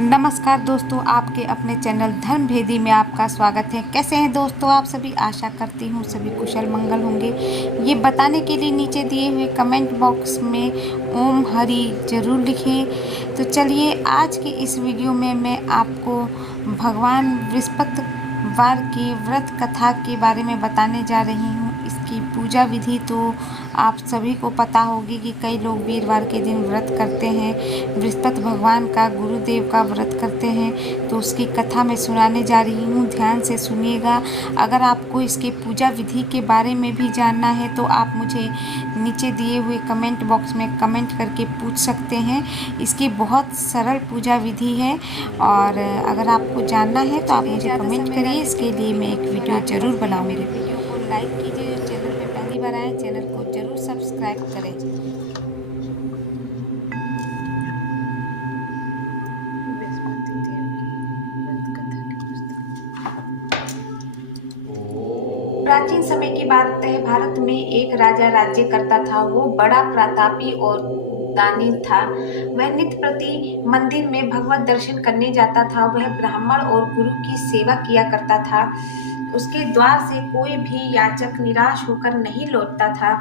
नमस्कार दोस्तों, आपके अपने चैनल धर्मभेदी में आपका स्वागत है। कैसे हैं दोस्तों आप सभी? आशा करती हूँ सभी कुशल मंगल होंगे। ये बताने के लिए नीचे दिए हुए कमेंट बॉक्स में ओम हरि ज़रूर लिखें। तो चलिए आज की इस वीडियो में मैं आपको भगवान बृहस्पतिवार की व्रत कथा के बारे में बताने जा रही हूँ। इसकी पूजा विधि तो आप सभी को पता होगी कि कई लोग वीरवार के दिन व्रत करते हैं, बृहस्पति भगवान का, गुरुदेव का व्रत करते हैं। तो उसकी कथा मैं सुनाने जा रही हूँ, ध्यान से सुनिएगा। अगर आपको इसके पूजा विधि के बारे में भी जानना है तो आप मुझे नीचे दिए हुए कमेंट बॉक्स में कमेंट करके पूछ सकते हैं। इसकी बहुत सरल पूजा विधि है और अगर आपको जानना है तो आप मुझे कमेंट करिए। इसके लिए मैं एक वीडियो ज़रूर बनाऊँगी। मेरे वीडियो को लाइक कीजिए, चैनल पे पहली बार आए चैनल को ज़रूर सब्सक्राइब करें। प्राचीन समय की बात है। भारत में एक राजा राज्य करता था। वो बड़ा प्रतापी और दानी था। वह नित्य प्रति मंदिर में भगवत दर्शन करने जाता था। वह ब्राह्मण और गुरु की सेवा किया करता था। उसके द्वार से कोई भी याचक निराश होकर नहीं लौटता था।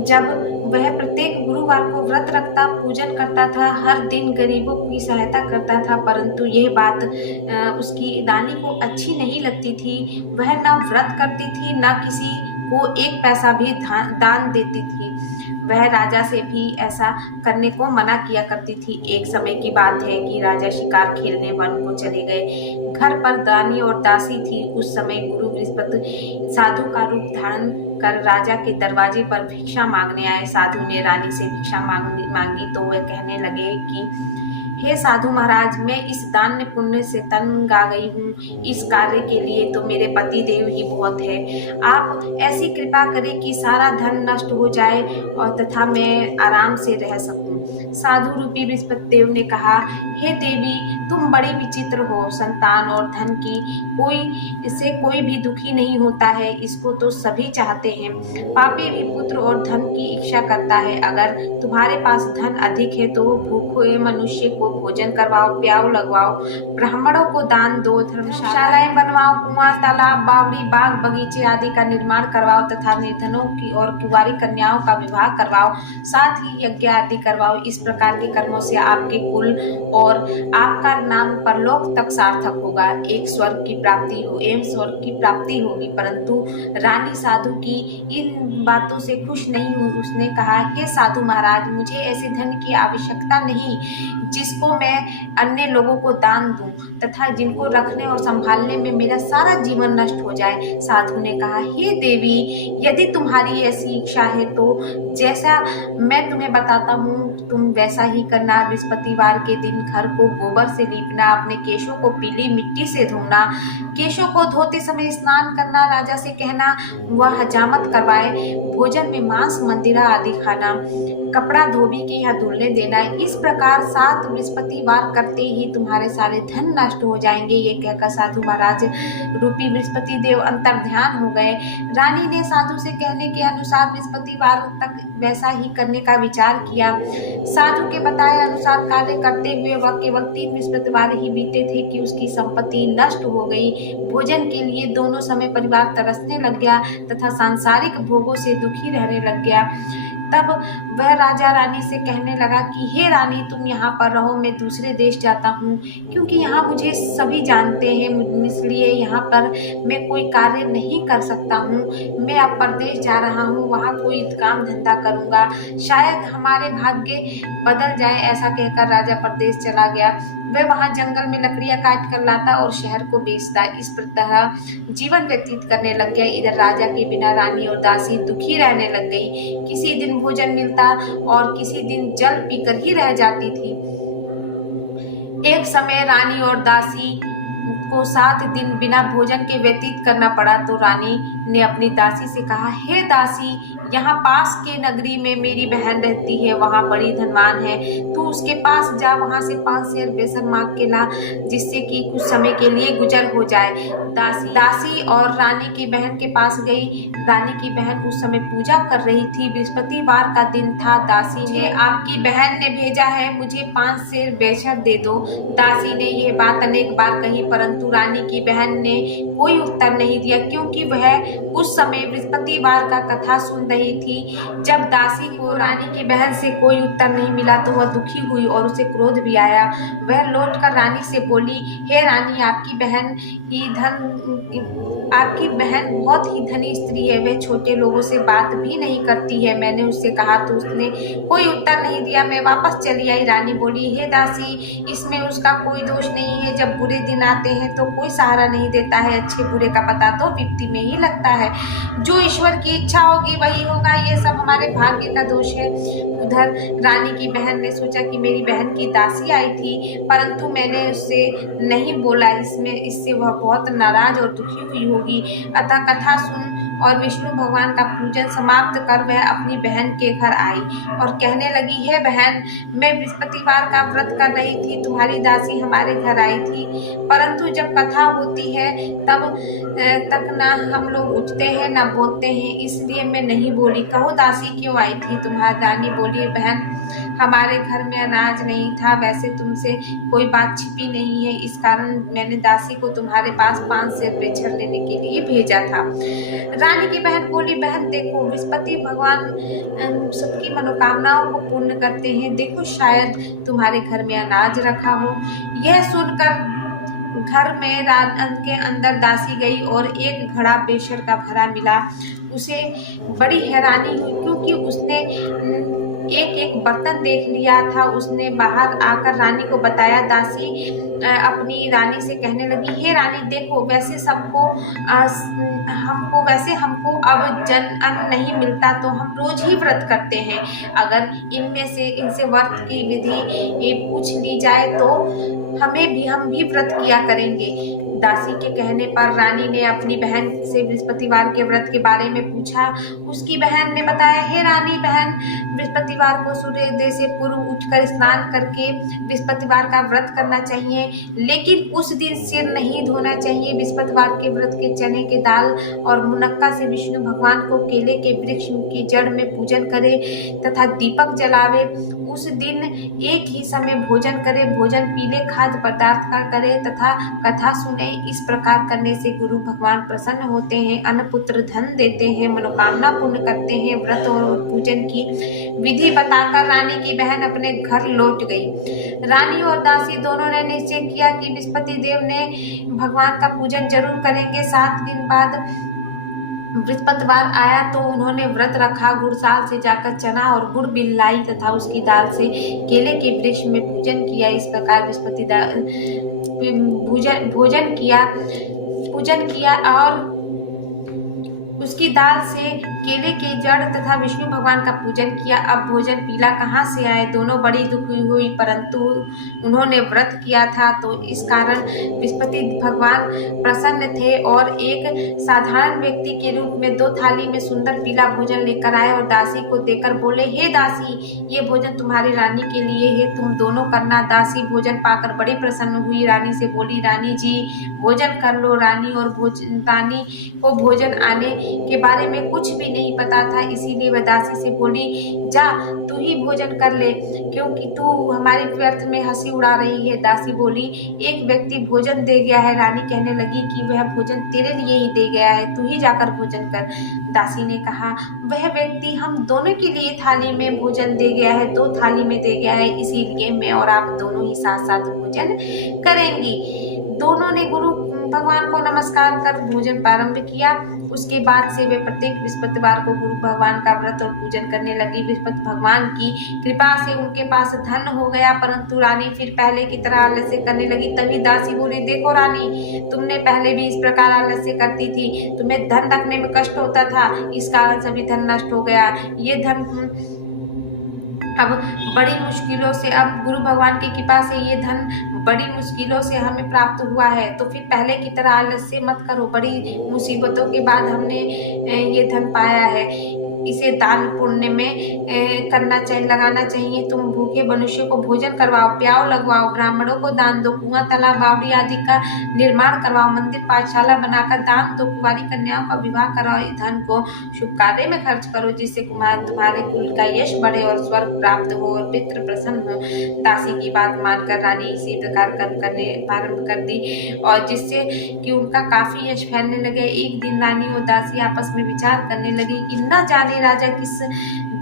जब वह प्रत्येक गुरुवार को व्रत रखता, पूजन करता था, हर दिन गरीबों की सहायता करता था, परंतु यह बात उसकी दानी को अच्छी नहीं लगती थी। वह न व्रत करती थी, न किसी को एक पैसा भी दान देती थी। वह राजा से भी ऐसा करने को मना किया करती थी। एक समय की बात है कि राजा शिकार खेलने वन को चले गए। घर पर दानी और दासी थी। उस समय गुरु बृहस्पति साधु का रूप धारण कर राजा के दरवाजे पर भिक्षा मांगने आए। साधु ने रानी से भिक्षा मांगी तो वह कहने लगे कि हे साधु महाराज, मैं इस दान पुण्य से तंग आ गई हूँ। इस कार्य के लिए तो मेरे पति देव ही बहुत है। आप ऐसी कृपा करें कि सारा धन नष्ट हो जाए और तथा मैं आराम से रह सकूं। साधु रूपी बृहस्पति देव ने कहा, हे देवी, तुम बड़ी विचित्र हो। संतान और धन की इससे कोई भी दुखी नहीं होता है। इसको तो सभी चाहते हैं। पापी भी पुत्र और धन की इच्छा करता है। अगर तुम्हारे पास धन अधिक है तो भूखे मनुष्य को भोजन करवाओ, प्याऊ लगवाओ, ब्राह्मणों को दान दो, धर्मशालाएं बनवाओ, कुआं, तालाब, बावड़ी, बाग, बगीचे आदि का निर्माण करवाओ तथा निर्धनों की और कुंवारी कन्याओं का विवाह करवाओ, साथ ही यज्ञ आदि करवाओ। इस प्रकार के कर्मों से आपके कुल और आपका नाम परलोक तक सार्थक होगा। एक स्वर्ग की प्राप्ति होगी। परंतु रानी साधु की इन बातों से खुश नहीं हुई। उसने कहा, हे साधु महाराज, मुझे ऐसे धन की आवश्यकता नहीं जिसको मैं अन्य लोगों को दान दूं तथा जिनको रखने और संभालने में मेरा सारा जीवन नष्ट हो जाए। साधु ने कहा, हे देवी, यदि तुम्हारी ऐसी इच्छा है तो जैसा मैं तुम्हें बताता हूँ तुम वैसा ही करना। बृहस्पतिवार के दिन घर को गोबर से लीपना, अपने केशों को पीली मिट्टी से धोना, केशों को धोते समय स्नान करना, राजा से कहना वह हजामत करवाए, भोजन में मांस, मंदिरा आदि खाना, कपड़ा धोबी के यहाँ धुलने देना। इस प्रकार 7 बृहस्पतिवार करते ही तुम्हारे सारे धन नष्ट हो जाएंगे। ये कहकर साधु महाराज रूपी बृहस्पति देव अंतर ध्यान हो गए। रानी ने साधु से कहने के अनुसार बृहस्पतिवार तक वैसा ही करने का विचार किया। साधु के बताए अनुसार कार्य करते हुए वह केवल 3 बृहस्पतिवार ही बीते थे कि उसकी संपत्ति नष्ट हो गई। भोजन के लिए दोनों समय परिवार तरसने लग गया तथा सांसारिक भोगों से दुखी रहने लग गया। तब वह राजा रानी से कहने लगा कि हे रानी, तुम यहाँ पर रहो, मैं दूसरे देश जाता हूँ, क्योंकि यहाँ मुझे सभी जानते हैं, इसलिए यहाँ पर मैं कोई कार्य नहीं कर सकता हूँ। मैं अब परदेश जा रहा हूँ, वहाँ कोई काम धंधा करूँगा, शायद हमारे भाग्य बदल जाए। ऐसा कहकर राजा परदेश चला गया। वह वहां जंगल में लकड़ियां काट कर लाता और शहर को बेचता। इस तरह जीवन व्यतीत करने लग गया। इधर राजा के बिना रानी और दासी दुखी रहने लग गई। किसी दिन भोजन मिलता और किसी दिन जल पीकर ही रह जाती थी। एक समय रानी और दासी को 7 दिन बिना भोजन के व्यतीत करना पड़ा तो रानी ने अपनी दासी से कहा, हे दासी, यहाँ पास के नगरी में मेरी बहन रहती है, वहाँ बड़ी धनवान है, तू उसके पास जा, वहाँ से 5 सेर बेसन मांग के ला, जिससे कि कुछ समय के लिए गुजर हो जाए। दासी और रानी की बहन के पास गई। रानी की बहन उस समय पूजा कर रही थी। बृहस्पतिवार का दिन था। दासी ने, आपकी बहन ने भेजा है, मुझे 5 सेर बेसन दे दो। दासी ने यह बात अनेक बार कही, परंतु रानी की बहन ने कोई उत्तर नहीं दिया, क्योंकि वह उस समय बृहस्पतिवार का कथा सुन रही थी। जब दासी को रानी की बहन से कोई उत्तर नहीं मिला तो वह दुखी हुई और उसे क्रोध भी आया। वह लौटकर रानी से बोली, हे रानी, आपकी बहन बहुत ही धनी स्त्री है, वह छोटे लोगों से बात भी नहीं करती है। मैंने उससे कहा तो उसने कोई उत्तर नहीं दिया, मैं वापस चली आई। रानी बोली, हे दासी, इसमें उसका कोई दोष नहीं है। जब बुरे दिन आते हैं तो कोई सहारा नहीं देता है, अच्छे बुरे का पता तो विपत्ति में ही लगता है। जो ईश्वर की इच्छा होगी वही होगा, ये सब हमारे भाग्य का दोष है। उधर रानी की बहन ने सोचा कि मेरी बहन की दासी आई थी, परंतु मैंने उससे नहीं बोला, इससे वह बहुत नाराज और दुखी हुई होगी। अतः कथा सुन और विष्णु भगवान का पूजन समाप्त कर वह अपनी बहन के घर आई और कहने लगी, हे बहन, मैं बृहस्पतिवार का व्रत कर रही थी, तुम्हारी दासी हमारे घर आई थी, परंतु जब कथा होती है तब तक ना हम लोग उठते हैं ना बोलते हैं, इसलिए मैं नहीं बोली। कहो दासी क्यों आई थी? तुम्हारी रानी बोली, बहन, हमारे घर में अनाज नहीं था, वैसे तुमसे कोई बात छिपी नहीं है, इस कारण मैंने दासी को तुम्हारे पास 5 सेर बेचर लेने के लिए भेजा था। रानी की बहन बोली, बहन देखो, बृहस्पति भगवान सबकी मनोकामनाओं को पूर्ण करते हैं, देखो शायद तुम्हारे घर में अनाज रखा हो। यह सुनकर घर में के अंदर दासी गई और एक घड़ा बेशर का भरा मिला। उसे बड़ी हैरानी हुई, क्योंकि उसने एक एक बर्तन देख लिया था। उसने बाहर आकर रानी को बताया। दासी अपनी रानी से कहने लगी, हे रानी, देखो, वैसे हमको अब अन्न नहीं मिलता तो हम रोज ही व्रत करते हैं, अगर इनसे व्रत की विधि पूछ ली जाए तो हम भी व्रत किया करेंगे। दासी के कहने पर रानी ने अपनी बहन से बृहस्पतिवार के व्रत के बारे में पूछा। उसकी बहन ने बताया, हे रानी बहन, बृहस्पतिवार को सूर्योदय से पूर्व उठकर स्नान करके बृहस्पतिवार का व्रत करना चाहिए, लेकिन उस दिन सिर नहीं धोना चाहिए। बृहस्पतिवार के व्रत के चने के दाल और मुनक्का से विष्णु भगवान को केले के वृक्ष की जड़ में पूजन करे तथा दीपक जलावे। उस दिन एक ही समय भोजन करे, भोजन पीले खाद्य पदार्थ का करे तथा कथा सुने। इस प्रकार करने से गुरु भगवान प्रसन्न होते हैं, अन्न पुत्र धन देते हैं, मनोकामना पूर्ण करते हैं। व्रत और पूजन की विधि बताकर रानी की बहन अपने घर लौट गई। रानी और दासी दोनों ने निश्चय किया कि बृहस्पति देव ने भगवान का पूजन जरूर करेंगे। 7 दिन बाद बृहस्पतिवार आया तो उन्होंने व्रत रखा। गुड़साल से जाकर चना और गुड़ बिल लाई तथा उसकी दाल से केले के वृक्ष में पूजन किया। इस प्रकार बृहस्पति पूजन किया और उसकी दाल से केले के जड़ तथा विष्णु भगवान का पूजन किया। अब भोजन पीला कहाँ से आए? दोनों बड़ी दुखी हुई, परंतु उन्होंने व्रत किया था तो इस कारण बृहस्पति भगवान प्रसन्न थे और एक साधारण व्यक्ति के रूप में 2 थाली में सुंदर पीला भोजन लेकर आए और दासी को देकर बोले, हे दासी, ये भोजन तुम्हारी रानी के लिए है, तुम दोनों करना। दासी भोजन पाकर बड़ी प्रसन्न हुई। रानी से बोली, रानी जी, भोजन कर लो। रानी को भोजन आने के बारे में कुछ भी नहीं पता था, इसीलिए वह दासी से बोली, जा तू ही भोजन कर ले, क्योंकि तू हमारी व्यर्थ में हंसी उड़ा रही है। दासी बोली, एक व्यक्ति भोजन दे गया है। रानी कहने लगी कि वह भोजन तेरे लिए ही दे गया है, तू ही जाकर भोजन कर। दासी ने कहा, वह व्यक्ति हम दोनों के लिए थाली में भोजन दे गया है, 2 थाली में दे गया है, इसीलिए मैं और आप दोनों ही साथ साथ भोजन करेंगी। दोनों ने गुरु भगवान को नमस्कार कर भोजन प्रारंभ किया। उसके बाद से वे प्रत्येक बृहस्पतिवार को गुरु भगवान का व्रत और पूजन करने लगी। बृहस्पति भगवान की कृपा से उनके पास धन हो गया, परंतु रानी फिर पहले की तरह आलस्य करने लगी। तभी दासी बोली, देखो रानी, तुमने पहले भी इस प्रकार आलस्य करती थी, तुम्हें धन रखने में कष्ट होता था, इस कारण सभी धन नष्ट हो गया। ये धन अब बड़ी मुश्किलों से, अब गुरु भगवान की कृपा से ये धन बड़ी मुश्किलों से हमें प्राप्त हुआ है, तो फिर पहले की तरह आलस्य मत करो। बड़ी मुसीबतों के बाद हमने ये धन पाया है, इसे दान पुण्य में करना चाहिए, लगाना चाहिए। तुम भूखे मनुष्य को भोजन करवाओ, प्याव लगवाओ, ब्राह्मणों को दान दो, कुआं तालाब बावड़ी आदि का निर्माण करवाओ, मंदिर पाठशाला बनाकर दान दो, कुंवारी कन्याओं का विवाह कराओ। इस धन को शुभ कार्य में खर्च करो, जिससे तुम्हारे कुल का यश बढ़े और स्वर्ग प्राप्त हो और पितृ प्रसन्न हो। दासी की बात मानकर रानी इसी प्रकार कर्म करने प्रारंभ कर दी और जिससे कि उनका काफी यश फैलने लगे। एक दिन रानी और दासी आपस में विचार करने लगी कि न जाने राजा किस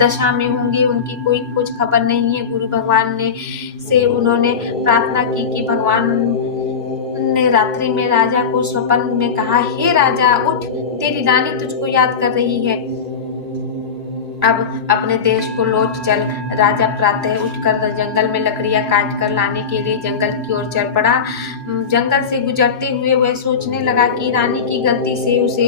दशा में होंगे, उनकी कोई खोज खबर नहीं है। गुरु भगवान ने से उन्होंने प्रार्थना की कि भगवान ने रात्रि में राजा को स्वप्न में कहा, हे राजा उठ, तेरी रानी तुझको याद कर रही है, अब अपने देश को लौट चल। राजा प्रातः उठकर जंगल में लकड़ियां काट कर लाने के लिए जंगल की ओर चल पड़ा। जंगल से गुजरते हुए वह सोचने लगा कि रानी की गलती से उसे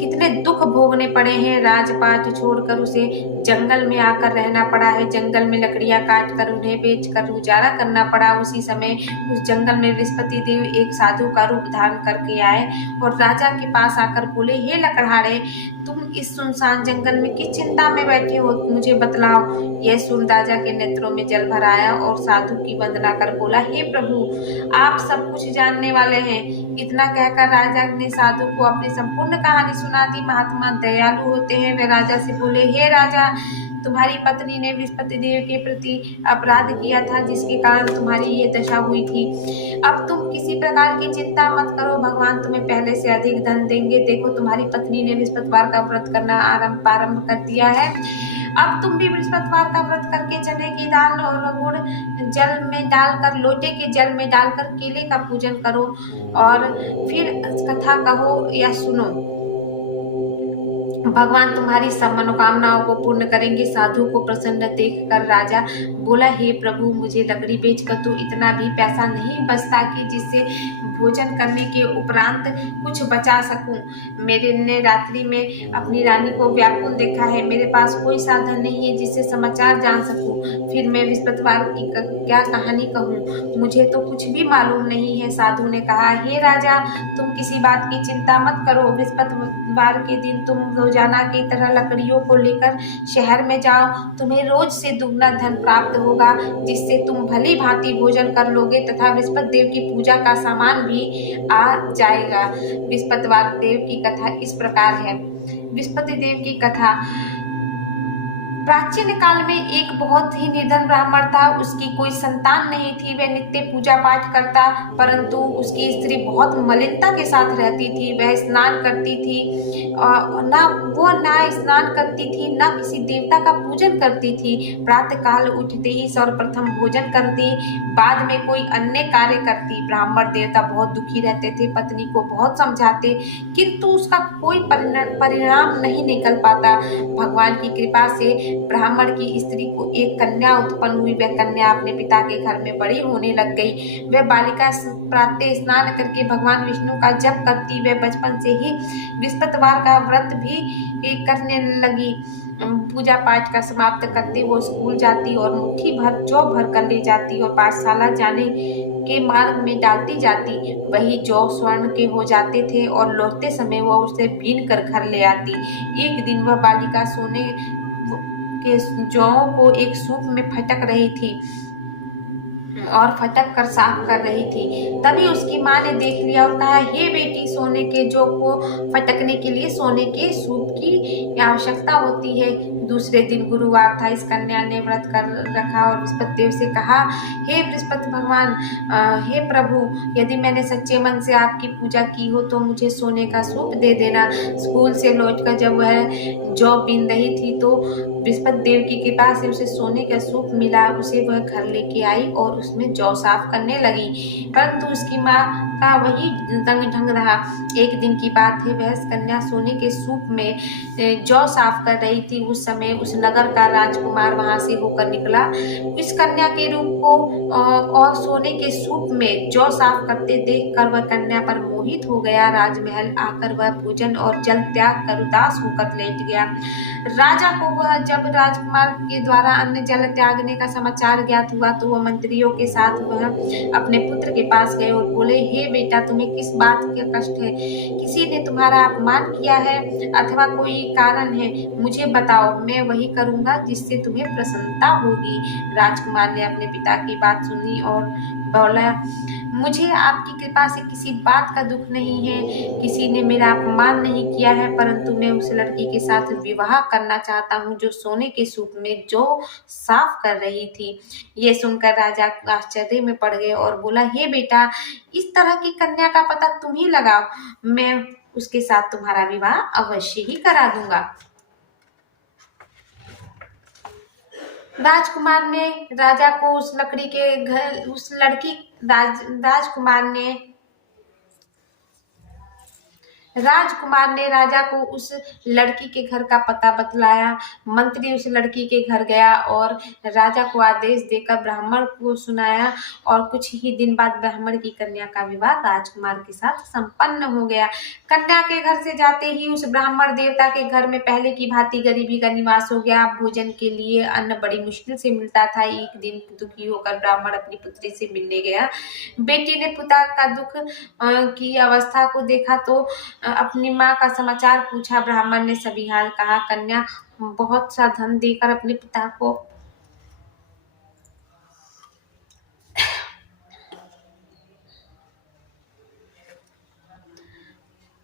कितने दुख भोगने पड़े हैं। राजपाट छोड़कर उसे जंगल में आकर रहना पड़ा है। जंगल में लकड़ियां काट कर उन्हें बेचकर गुजारा करना पड़ा। उसी समय उस जंगल में बृहस्पति देव एक साधु का रूप धारण करके आए और राजा के पास आकर बोले, हे लकड़हारे, तुम इस सुनसान जंगल में किस चिंता में बैठे हो, मुझे बतलाओ। यह सुन राजा के नेत्रों में जल भर आया और साधु की वंदना कर बोला, हे प्रभु, आप सब कुछ जानने वाले हैं। इतना कहकर राजा ने साधु को अपनी संपूर्ण कहानी सुना दी। महात्मा दयालु होते हैं। वे राजा से बोले, हे राजा, तुम्हारी पत्नी ने बृहस्पति देव के प्रति अपराध किया था, जिसके कारण तुम्हारी ये दशा हुई थी। अब तुम किसी प्रकार की चिंता मत करो, भगवान तुम्हें पहले से अधिक धन देंगे। देखो, तुम्हारी पत्नी ने बृहस्पतिवार का व्रत करना प्रारंभ कर दिया है। अब तुम भी बृहस्पतिवार का व्रत करके चने की दाल और गुड़ जल में डालकर, लोटे के जल में डालकर केले का पूजन करो और फिर कथा कहो या सुनो। भगवान तुम्हारी सब मनोकामनाओं को पूर्ण करेंगे। साधु को प्रसन्न देखकर राजा बोला, हे प्रभु, मुझे लकड़ी बेचकर तो इतना भी पैसा नहीं बचता कि जिससे भोजन करने के उपरांत कुछ बचा सकूं। मेरे ने रात्रि में अपनी रानी को व्याकुल देखा है। मेरे पास कोई साधन नहीं है जिससे समाचार जान सकूं। फिर मैं बृहस्पतिवार की क्या कहानी कहूँ, मुझे तो कुछ भी मालूम नहीं है। साधु ने कहा, हे राजा, तुम किसी बात की चिंता मत करो। बृहस्पतिवार के दिन तुम रोजाना की तरह लकड़ियों को लेकर शहर में जाओ। तुम्हें रोज से दुगना धन प्राप्त होगा, जिससे तुम भली भांति भोजन कर लोगे तथा बृहस्पति देव की पूजा का सामान भी आ जाएगा। बृहस्पतिवार देव की कथा इस प्रकार है। बृहस्पति देव की कथा। प्राचीन काल में एक बहुत ही निर्धन ब्राह्मण था। उसकी कोई संतान नहीं थी। वह नित्य पूजा पाठ करता, परंतु उसकी स्त्री बहुत मलिनता के साथ रहती थी। वह स्नान करती थी ना स्नान करती थी, ना किसी देवता का पूजन करती थी। प्रातः काल उठते ही सर्वप्रथम भोजन करती, बाद में कोई अन्य कार्य करती। ब्राह्मण देवता बहुत दुखी रहते थे। पत्नी को बहुत समझाते, किंतु उसका कोई परिणाम नहीं निकल पाता। भगवान की कृपा से ब्राह्मण की स्त्री को एक कन्या उत्पन्न हुई। वह कन्या अपने पिता के घर में बड़ी होने लग गई। वह बालिका प्रातः स्नान करके भगवान विष्णु का जप करती। वह बचपन से ही बृहस्पतिवार का व्रत भी करने लगी। पूजा पाठ का समाप्त करते वो स्कूल जाती और मुट्ठी भर जौ भर कर ले जाती और पाठशाला जाने के मार्ग में डालती जाती। वही जौ स्वर्ण के हो जाते थे और लौटते समय वह उसे बीन कर घर ले आती। एक दिन वह बालिका सोने के जौ को एक सूप में फटक रही थी और फटक कर साफ कर रही थी। तभी उसकी माँ ने देख लिया और कहा, हे बेटी, सोने के जौ को फटकने के लिए सोने के सूप की आवश्यकता होती है। दूसरे दिन गुरुवार था। इस कन्या ने व्रत कर रखा और बृहस्पति देव से कहा, हे बृहस्पति भगवान, हे प्रभु, यदि मैंने सच्चे मन से आपकी पूजा की हो तो मुझे सोने का सूप दे देना। स्कूल से लौटकर जब वह जौ बीन रही थी तो बृहस्पति देव की कृपा से उसे सोने का सूप मिला। उसे वह घर लेके आई और उसमें जौ साफ करने लगी, परंतु उसकी माँ का वही ढंग रहा। एक दिन की बात है, वह कन्या सोने के सूप में जौ साफ कर रही थी। उस समय उस नगर का राजकुमार वहां से होकर निकला। इस कन्या के रूप को और सोने के सूप में जौ साफ करते देखकर वह कन्या पर मोहित हो गया। राजमहल आकर वह भोजन और जल त्याग कर उदास होकर लेट गया। राजा को वह जब राजकुमार के द्वारा अन्न जल त्यागने का समाचार ज्ञात हुआ तो वह मंत्रियों के साथ वह अपने पुत्र के पास गए और बोले, हे बेटा, तुम्हें किस बात का कष्ट है? किसी ने तुम्हारा अपमान किया है अथवा कोई कारण है? मुझे बताओ, मैं वही करूंगा जिससे तुम्हें प्रसन्नता होगी। राजकुमार ने अपने पिता की बात सुनी और बोला, मुझे आपकी कृपा से किसी बात का दुख नहीं है। किसी ने मेरा अपमान नहीं किया है, परंतु मैं उस लड़की के साथ विवाह करना चाहता हूँ जो सोने के सूप में जो साफ कर रही थी। ये सुनकर राजा आश्चर्य में पड़ गए और बोला, हे बेटा, इस तरह की कन्या का पता तुम ही लगाओ, मैं उसके साथ तुम्हारा विवाह अवश्य ही करा दूंगा। राजकुमार ने राजा को उस लकड़ी के घर उस लड़की राजकुमार ने राजा को उस लड़की के घर का पता बतलाया। मंत्री उस लड़की के घर गया और राजा को आदेश देकर ब्राह्मण को सुनाया और कुछ ही दिन बाद ब्राह्मण की कन्या का विवाह राजकुमार के साथ संपन्न हो गया। कन्या के घर से जाते ही उस ब्राह्मण देवता के घर में पहले की भांति गरीबी का निवास हो गया। भोजन के लिए अन्न बड़ी मुश्किल से मिलता था। एक दिन दुखी होकर ब्राह्मण अपनी पुत्री से मिलने गया। बेटी ने पिता का दुख की अवस्था को देखा तो अपनी माँ का समाचार पूछा। ब्राह्मण ने सभी हाल कहा। कन्या बहुत सा धन देकर अपने पिता को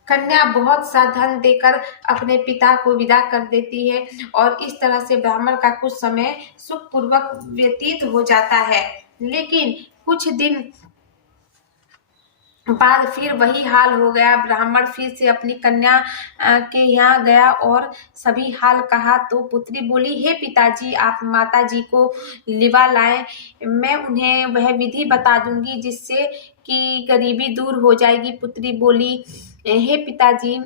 कन्या बहुत सा धन देकर अपने पिता को विदा कर देती है और इस तरह से ब्राह्मण का कुछ समय सुखपूर्वक व्यतीत हो जाता है। लेकिन कुछ दिन बाद फिर वही हाल हो गया। ब्राह्मण फिर से अपनी कन्या के यहाँ गया और सभी हाल कहा तो पुत्री बोली, हे पिताजी, आप माताजी को लिवा लाए, मैं उन्हें वह विधि बता दूंगी जिससे कि गरीबी दूर हो जाएगी। पुत्री बोली, हे पिताजी,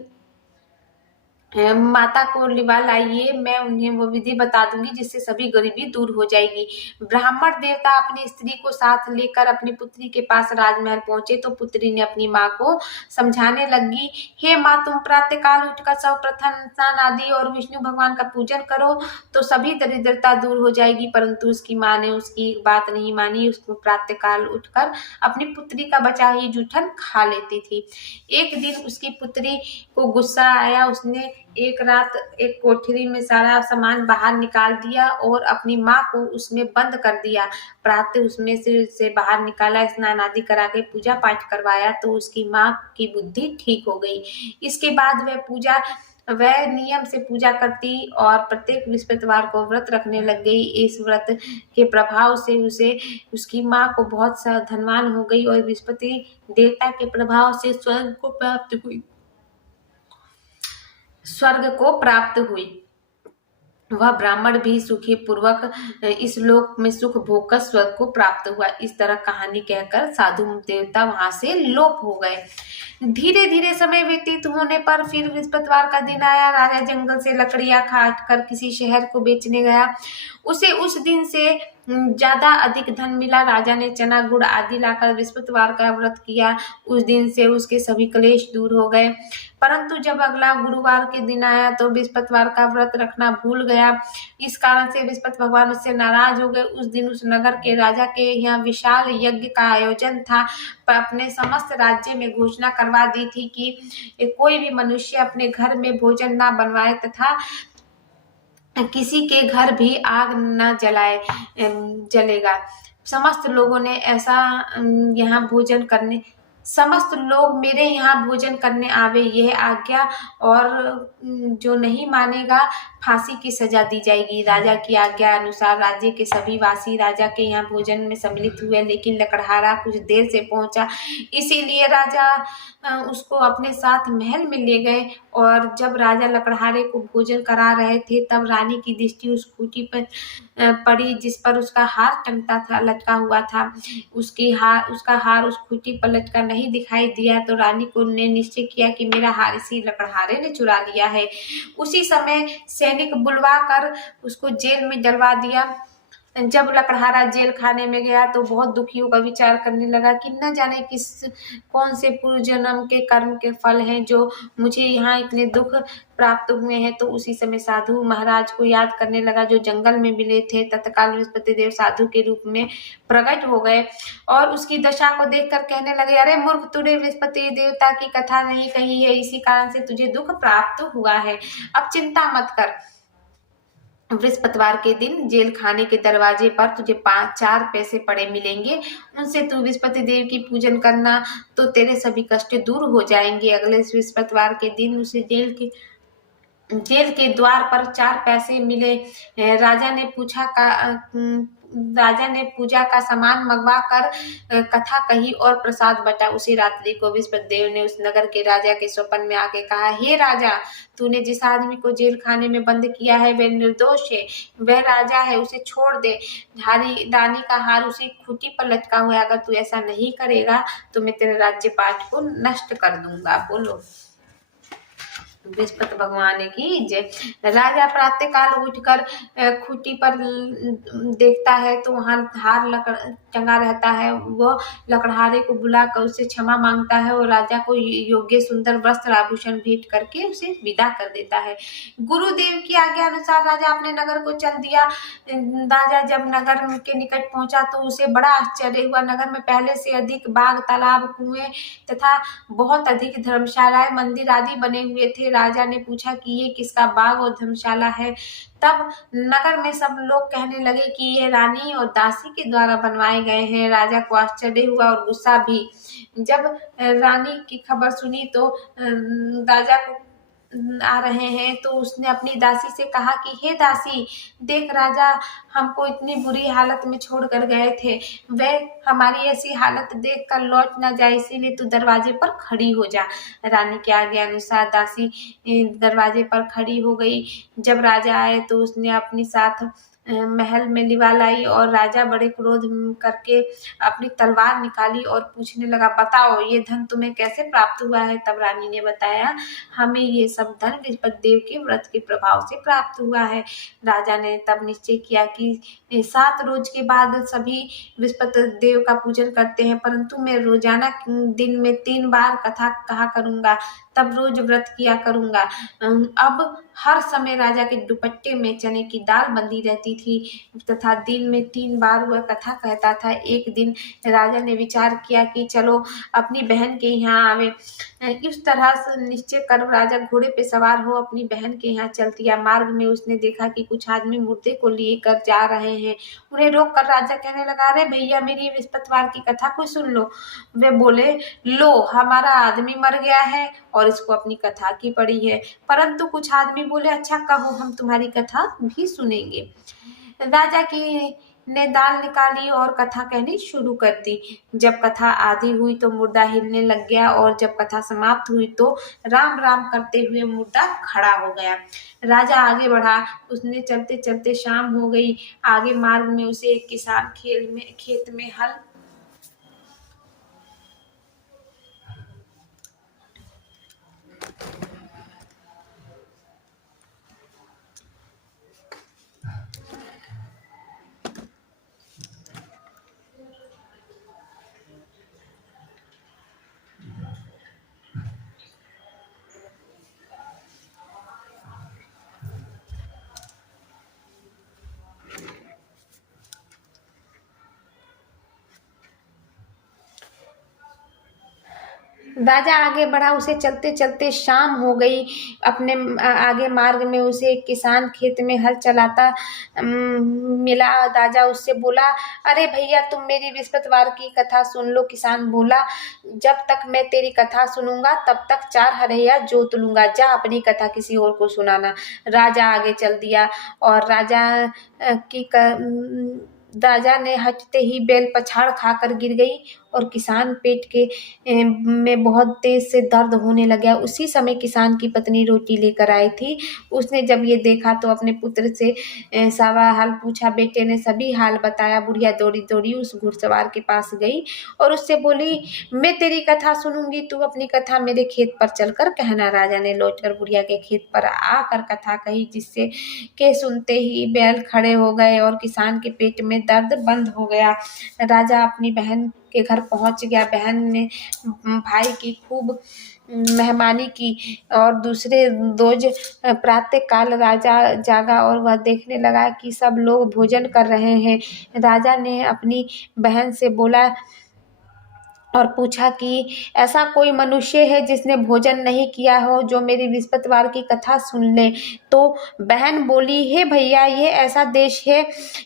माता को लिवा लाइए, मैं उन्हें वो विधि बता दूंगी जिससे सभी गरीबी दूर हो जाएगी। ब्राह्मण देवता अपनी स्त्री को साथ लेकर अपनी पुत्री के पास राजमहल पहुंचे तो पुत्री ने अपनी माँ को समझाने लगी, हे माँ, तुम प्रातःकाल उठकर सर्वप्रथम स्नान आदि और विष्णु भगवान का पूजन करो तो सभी दरिद्रता दूर हो जाएगी। परंतु उसकी माँ ने उसकी बात नहीं मानी। उसको प्रातःकाल उठकर अपनी पुत्री का बचा ही जूठन खा लेती थी। एक दिन उसकी पुत्री को गुस्सा आया। उसने एक रात एक कोठरी में सारा सामान बाहर निकाल दिया और अपनी माँ को उसमें बंद कर दिया। प्रातः उसमें से बाहर निकाला, स्नान आदि करा के पूजा पाठ करवाया तो उसकी माँ की बुद्धि ठीक हो गई। इसके बाद वह नियम से पूजा करती और प्रत्येक बृहस्पतिवार को व्रत रखने लग गई। इस व्रत के प्रभाव से उसकी माँ को बहुत सा धनवान हो गई और बृहस्पति देवता के प्रभाव से स्वर्ग को प्राप्त हुई। वह ब्राह्मण भी सुखी पूर्वक इस लोक में सुख भोग कर स्वर्ग को प्राप्त हुआ। इस तरह कहानी कहकर साधु देवता वहां से लोप हो गए। धीरे धीरे समय व्यतीत होने पर फिर बृहस्पतिवार का दिन आया। राजा जंगल से लकड़ियां काट कर किसी शहर को बेचने गया। उसे उस दिन से ज्यादा अधिक धन मिला। राजा ने चना गुड़ आदि लाकर बृहस्पतिवार का व्रत किया। उस दिन से उसके सभी क्लेश दूर हो गए। परंतु जब अगला गुरुवार के दिन आया तो बृहस्पतिवार का व्रत रखना भूल गया। इस कारण से बृहस्पति भगवान उससे नाराज हो गए। उस दिन उस नगर के राजा के यहाँ विशाल यज्ञ का आयोजन था। पर अपने समस्त राज्य में घोषणा करवा दी थी कि कोई भी मनुष्य अपने घर में भोजन ना बनवाए तथा किसी के घर भी आग न जलेगा। समस्त लोग मेरे यहाँ भोजन करने आवे, यह आज्ञा, और जो नहीं मानेगा फांसी की सजा दी जाएगी। राजा की आज्ञा अनुसार राज्य के सभी वासी राजा के यहाँ भोजन में सम्मिलित हुए, लेकिन लकड़हारा कुछ देर से पहुंचा, इसीलिए राजा उसको अपने साथ महल में ले गए। और जब राजा लकड़हारे को भोजन करा रहे थे तब रानी की दृष्टि उस खूंटी पर पड़ी जिस पर उसका हार लटका हुआ था। उसका हार उस खूंटी पर लटका नहीं दिखाई दिया तो रानी को ने निश्चय किया कि मेरा हार इसी लकड़हारे ने चुरा लिया है। उसी समय सैनिक बुलवा कर उसको जेल में डलवा दिया। जब लकड़हारा जेल खाने में गया तो बहुत दुखियों का विचार करने लगा कि न जाने कौन से पूर्व जन्म के कर्म के फल हैं जो मुझे यहाँ इतने दुख प्राप्त हुए हैं। तो उसी समय साधु महाराज को याद करने लगा जो जंगल में मिले थे। तत्काल बृहस्पति देव साधु के रूप में प्रकट हो गए और उसकी दशा को देखकर कहने लगे, अरे मूर्ख, तूने बृहस्पति देवता की कथा नहीं कही है, इसी कारण से तुझे दुख प्राप्त हुआ है। अब चिंता मत कर, बृहस्पतिवार के दिन जेल खाने के दरवाजे पर तुझे 4 पैसे पड़े मिलेंगे, उनसे तू बृहस्पति देव की पूजन करना तो तेरे सभी कष्ट दूर हो जाएंगे। अगले बृहस्पतिवार के दिन उसे जेल के द्वार पर 4 पैसे मिले। राजा ने पूजा का सामान मंगवा कर कथा कही और प्रसाद बटा। उसी रात्रि को बृहस्पति देव ने उस नगर के राजा के स्वप्न में आके कहा, हे राजा, तूने जिस आदमी को जेल खाने में बंद किया है वह निर्दोष है, वह राजा है, उसे छोड़ दे। दानी का हार उसी खूंटी पर लटका हुआ है, अगर तू ऐसा नहीं करेगा तो मैं तेरे राज्यपाट को नष्ट कर दूंगा। बोलो बृहस्पति भगवान की जय। राजा प्रातःकाल उठकर खूंटी पर देखता है तो वहां हार टंगा रहता है। वो लकड़हारे को बुलाकर उससे क्षमा मांगता है और राजा को योग्य सुंदर वस्त्र आभूषण भेंट करके उसे विदा कर देता है। गुरुदेव की आज्ञा अनुसार राजा अपने नगर को चल दिया। राजा जब नगर के निकट पहुंचा तो उसे बड़ा आश्चर्य हुआ। नगर में पहले से अधिक बाग, तालाब, कुएं तथा बहुत अधिक धर्मशालाएं, मंदिर आदि बने हुए थे। राजा ने पूछा कि ये किसका बाग और धर्मशाला है। तब नगर में सब लोग कहने लगे कि ये रानी और दासी के द्वारा बनवाए गए हैं। राजा को आश्चर्य हुआ और गुस्सा भी। जब रानी की खबर सुनी तो राजा को आ रहे हैं तो उसने अपनी दासी से कहा कि हे दासी, देख, राजा हमको इतनी बुरी हालत में छोड़कर गए थे, वह हमारी ऐसी हालत देखकर लौट न जाए, इसीलिए तू दरवाजे पर खड़ी हो जा। रानी के आगे अनुसार दासी दरवाजे पर खड़ी हो गई। जब राजा आए तो उसने अपनी साथ महल में लिवा लाई और राजा बड़े क्रोध करके अपनी तलवार निकाली और पूछने लगा, बताओ ये धन तुम्हें कैसे प्राप्त हुआ है। तब रानी ने बताया, हमें ये सब धन बृहस्पति देव के व्रत के प्रभाव से प्राप्त हुआ है। राजा ने तब निश्चय किया कि 7 रोज के बाद सभी बृहस्पति देव का पूजन करते हैं, परंतु मैं रोजाना दिन में 3 बार कथा कहा करूंगा, तब रोज व्रत किया करूंगा। अब हर समय राजा के दुपट्टे में चने की दाल बंधी रहती थी तथा दिन में 3 बार वह कथा कहता था। एक दिन राजा ने विचार किया कि चलो अपनी बहन के यहाँ आवे। इस तरह से निश्चय कर राजा घोड़े पे सवार हो अपनी बहन के यहाँ चल दिया। मार्ग में उसने देखा कि कुछ आदमी मुर्दे को लिए कर जा रहे हैं। उन्हें रोक कर राजा कहने लगा, अरे भैया, मेरी बृहस्पतिवार की कथा को सुन लो। वे बोले, लो, हमारा आदमी मर गया है और इसको अपनी कथा की पड़ी है। परंतु कुछ आदमी बोले, अच्छा कहो, हम तुम्हारी कथा भी सुनेंगे। राजा की ने दाल निकाली और कथा कहनी शुरू कर दी। जब कथा आधी हुई तो मुर्दा हिलने लग गया और जब कथा समाप्त हुई तो राम राम करते हुए मुर्दा खड़ा हो गया। राजा आगे बढ़ा। उसने चलते चलते शाम हो गई। आगे मार्ग में उसे एक किसान खेत में हल राजा आगे बढ़ा। उसे चलते चलते शाम हो गई। अपने आगे मार्ग में उसे एक किसान खेत में हल चलाता मिला। राजा उससे बोला, अरे भैया, तुम मेरी बृहस्पतिवार की कथा सुन लो। किसान बोला, जब तक मैं तेरी कथा सुनूंगा तब तक 4 हरैया जोत लूंगा, जा अपनी कथा किसी और को सुनाना। राजा आगे चल दिया और राजा ने हटते ही बैल पछाड़ खाकर गिर गई और किसान पेट के में बहुत तेज से दर्द होने लगा। उसी समय किसान की पत्नी रोटी लेकर आई थी। उसने जब ये देखा तो अपने पुत्र से सारा हाल पूछा। बेटे ने सभी हाल बताया। बुढ़िया दौड़ी दौड़ी उस घुड़सवार के पास गई और उससे बोली, मैं तेरी कथा सुनूंगी, तू अपनी कथा मेरे खेत पर चलकर कहना। राजा ने लौटकर बुढ़िया के खेत पर आकर कथा कही, जिससे के सुनते ही बैल खड़े हो गए और किसान के पेट में दर्द बंद हो गया। राजा अपनी बहन के घर पहुंच गया। बहन ने भाई की खूब मेहमानी की और दूसरे रोज प्रातः काल राजा जागा और वह देखने लगा कि सब लोग भोजन कर रहे हैं। राजा ने अपनी बहन से बोला और पूछा कि ऐसा कोई मनुष्य है जिसने भोजन नहीं किया हो, जो मेरी बृहस्पतिवार की कथा सुन ले। तो बहन बोली, हे भैया, ये ऐसा देश है,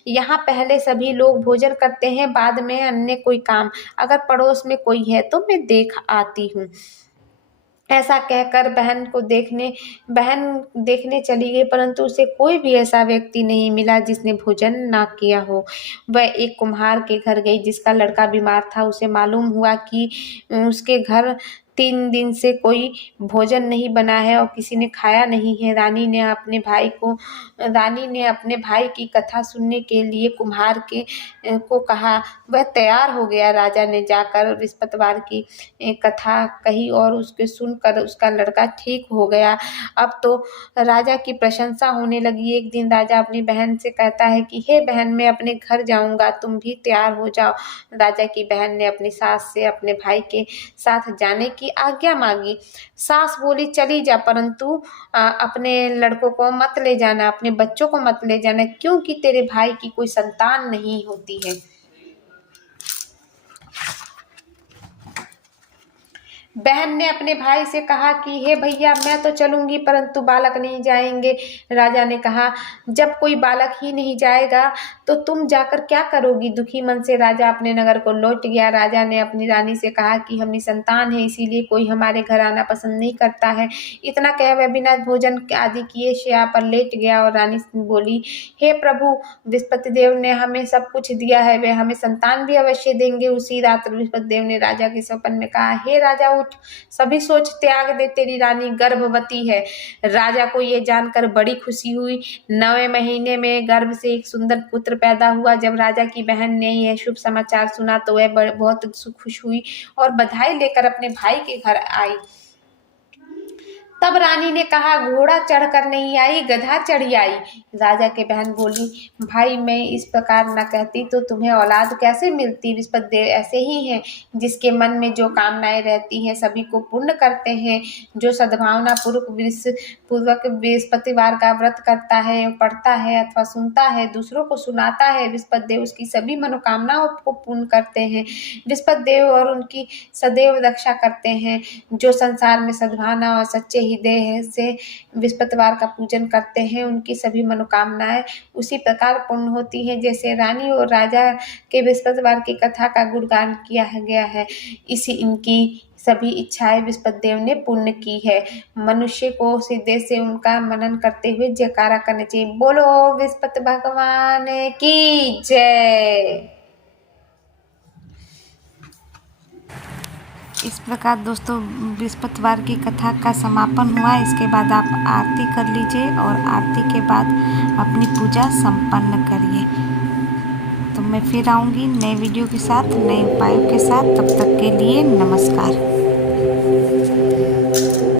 यहाँ पहले सभी लोग भोजन करते हैं, बाद में अन्य कोई काम। अगर पड़ोस में कोई है तो मैं देख आती हूँ। ऐसा कहकर बहन देखने चली गई, परंतु उसे कोई भी ऐसा व्यक्ति नहीं मिला जिसने भोजन ना किया हो। वह एक कुम्हार के घर गई जिसका लड़का बीमार था। उसे मालूम हुआ कि उसके घर 3 दिन से कोई भोजन नहीं बना है और किसी ने खाया नहीं है। रानी ने अपने भाई की कथा सुनने के लिए कुम्हार को कहा। वह तैयार हो गया। राजा ने जाकर बृहस्पतिवार की कथा कही और उसके सुनकर उसका लड़का ठीक हो गया। अब तो राजा की प्रशंसा होने लगी। एक दिन राजा अपनी बहन से कहता है कि हे बहन, मैं अपने घर जाऊंगा, तुम भी तैयार हो जाओ। राजा की बहन ने अपनी सास से अपने भाई के साथ जाने की आज्ञा मांगी। सास बोली, चली जा, परंतु अपने लड़कों को मत ले जाना, अपने बच्चों को मत ले जाना, क्योंकि तेरे भाई की कोई संतान नहीं होती है। बहन ने अपने भाई से कहा कि हे भैया, मैं तो चलूंगी, परंतु बालक नहीं जाएंगे। राजा ने कहा, जब कोई बालक ही नहीं जाएगा तो तुम जाकर क्या करोगी। दुखी मन से राजा अपने नगर को लौट गया। राजा ने अपनी रानी से कहा कि हम निसंतान हैं, इसीलिए कोई हमारे घर आना पसंद नहीं करता है। इतना कह वह बिना भोजन आदि किए शैया पर लेट गया और रानी बोली, हे प्रभु, बृहस्पति देव ने हमें सब कुछ दिया है, वे हमें संतान भी अवश्य देंगे। उसी रात बृहस्पति देव ने राजा के सपन में कहा, हे राजा, सभी सोच त्याग दे, तेरी रानी गर्भवती है। राजा को ये जानकर बड़ी खुशी हुई। 9वें महीने में गर्भ से एक सुंदर पुत्र पैदा हुआ। जब राजा की बहन ने यह शुभ समाचार सुना तो वह बहुत खुश हुई और बधाई लेकर अपने भाई के घर आई। तब रानी ने कहा, घोड़ा चढ़कर नहीं आई, गधा चढ़ी आई। राजा के बहन बोली, भाई, मैं इस प्रकार न कहती तो तुम्हें औलाद कैसे मिलती। बृहस्पति देव ऐसे ही हैं, जिसके मन में जो कामनाएं रहती हैं सभी को पूर्ण करते हैं। जो सद्भावना पूर्वक बृहस्पतिवार का व्रत करता है, पढ़ता है अथवा सुनता है, दूसरों को सुनाता है, बृहस्पति देव उसकी सभी मनोकामनाओं को पूर्ण करते हैं। बृहस्पति देव और उनकी सदैव रक्षा करते हैं। जो संसार में सद्भावना और सच्चे हृदय से बृहस्पतिवार का पूजन करते हैं, उनकी सभी मनोकामनाएं उसी प्रकार पूर्ण होती हैं जैसे रानी और राजा के बृहस्पतिवार की कथा का गुणगान किया गया है। इनकी सभी इच्छाएं बृहस्पति देव ने पूर्ण की है। मनुष्य को सीधे से उनका मनन करते हुए जयकारा करना चाहिए। बोलो बृहस्पति भगवान की जय। इस प्रकार दोस्तों बृहस्पतिवार की कथा का समापन हुआ। इसके बाद आप आरती कर लीजिए और आरती के बाद अपनी पूजा संपन्न करिए। तो मैं फिर आऊँगी नए वीडियो के साथ, नए उपायों के साथ। तब तक के लिए नमस्कार।